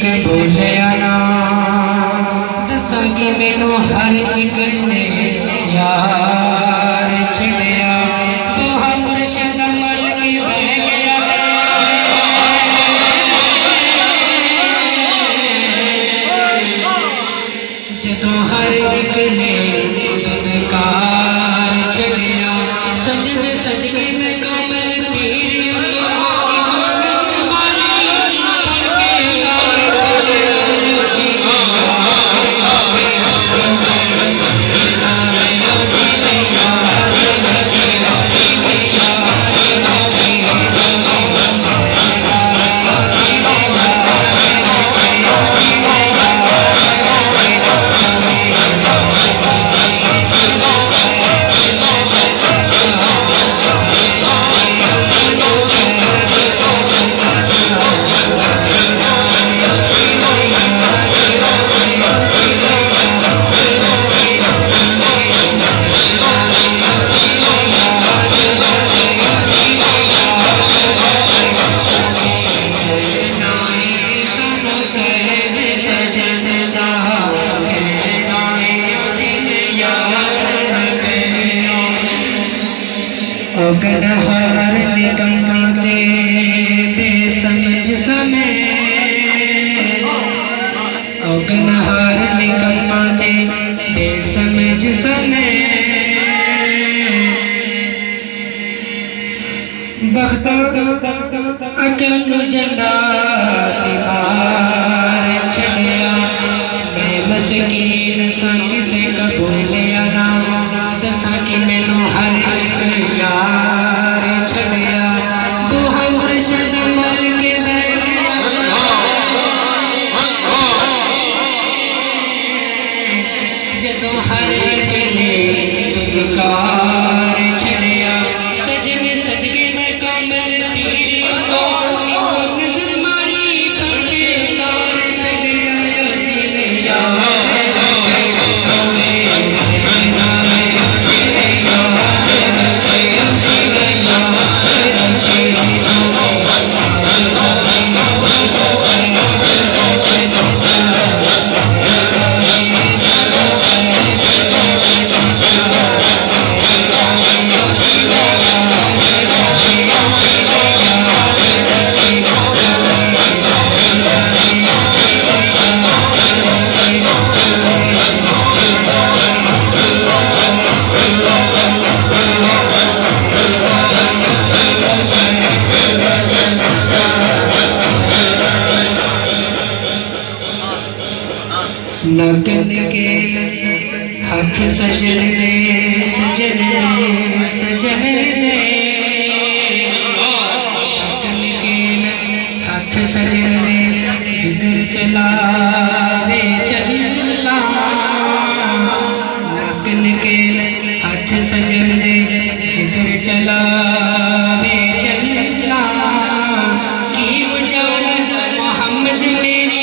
के भूलिया ना दसा कि मैनू हर एक ने यार छड़िया तोहा मुर्शद मल के बह गया जदों हर एक ने दुदकार छड़िया सजन सजनी में कामल पीर गढ़हार निकम्माते बेसमझ समय गढ़हार निकम्माते बेसमझ समय बख्ता अकल जंडा सिवार छड़िया मैं मस्कीन संग से कबूलिया ना दसा कि मैनू हर एक यार छड़िया तोहा मुर्शद मल के बह गया जदों हर एक ने दुदकार छड़िया सजन सजगे में कामल पीर तो नजर मारी करके तार छड़िया जी यार लगन के हाथ सजन दे सजन दे सजन दे लगन के हाथ सजन दे जिधर चला वे चला लगन के हाथ सजन दे जिधर चला वे चला की मुजाला मोहम्मद मेरी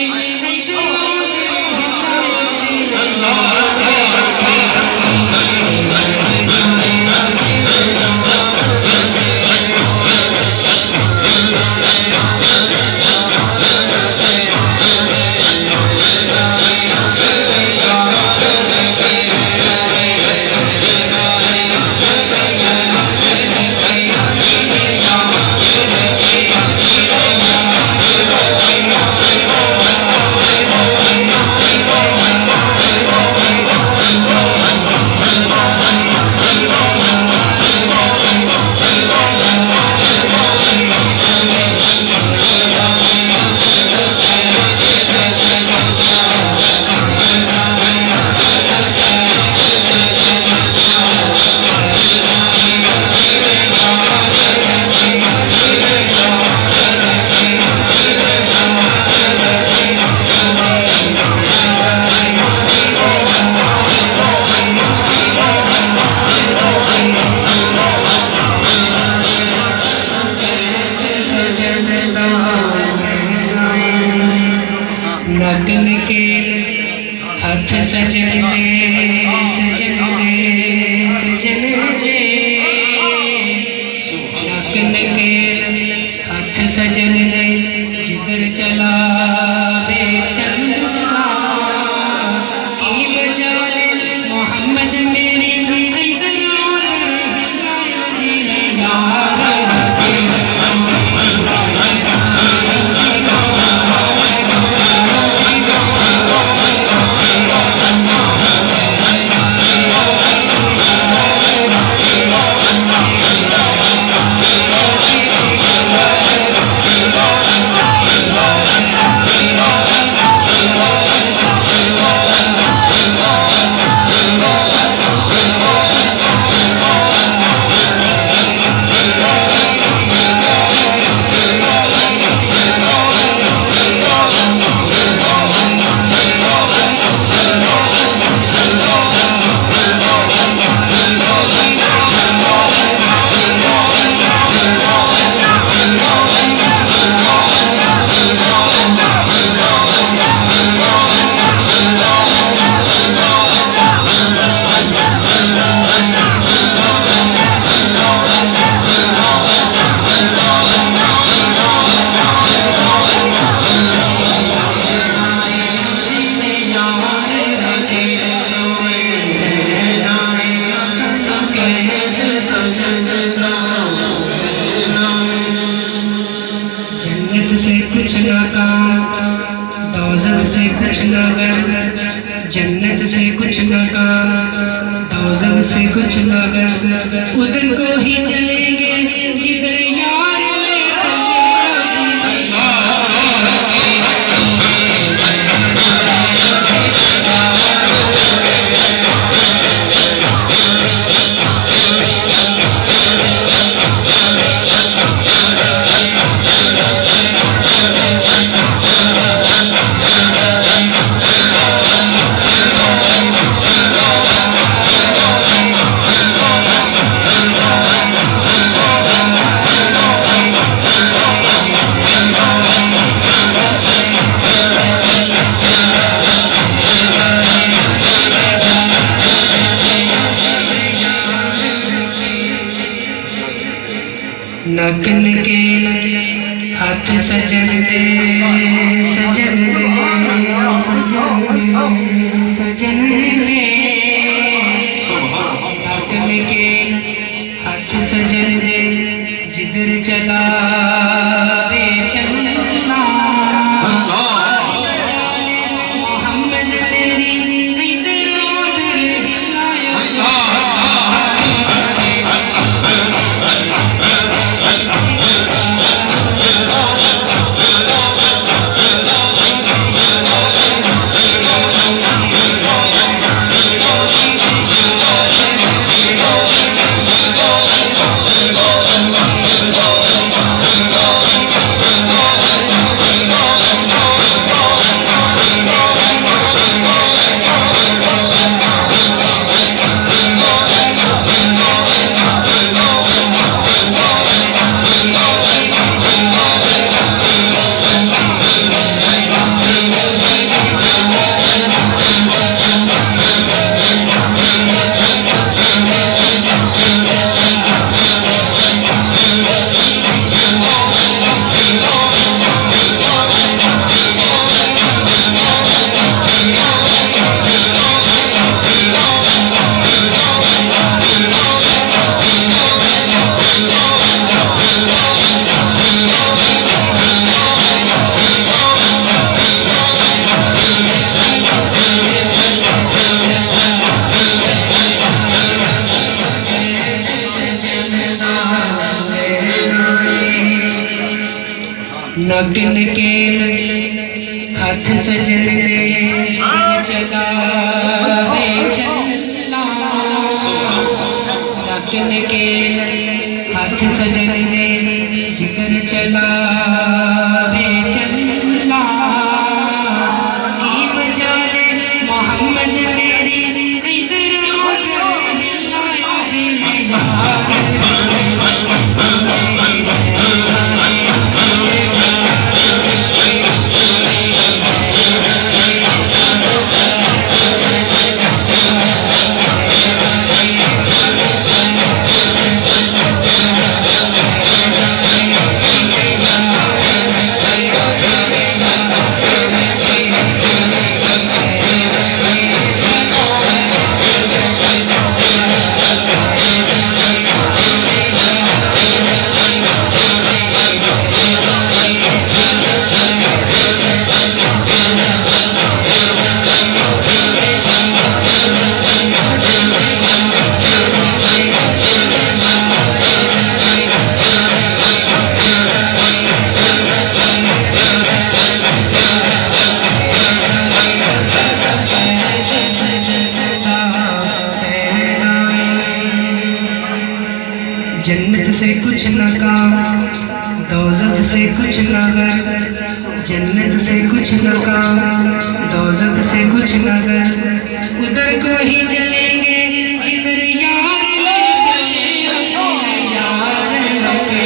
लगन के हाथ सजन दे सजन दे सजन दे लगन के हाथ सजन दे जिधर चला वे कुछ न कर, जन्नत से कुछ न कर, दोज़ख से कुछ न कर, उधर को ही चलेंगे जिधर यार ले नकन के हाथ सजन दे, सजन दे, सजन दे, नकन के हाथ सजन दे, जिधर चला रे चलना, मोहम्मद मेरी इधर उधर हिलाया। नकन के हाथ सजन दे, जिधर चला रे चलना, नकन के हाथ सजन दे, जिधर चला रे चलना, की मजाल मोहम्मद मेरी इधर उधर हिलाया जी। जन्नत से कुछ न काम, दोज़ख से कुछ न कर, जन्नत से कुछ न काम, दोज़ख से कुछ न कर, उधर को ही चलेंगे जिधर यार ले चले, यार लगे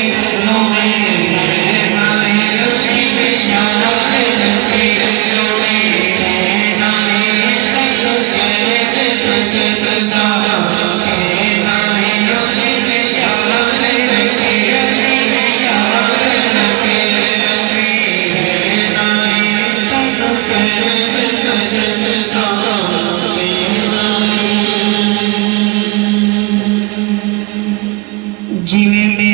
जिਵੇਂ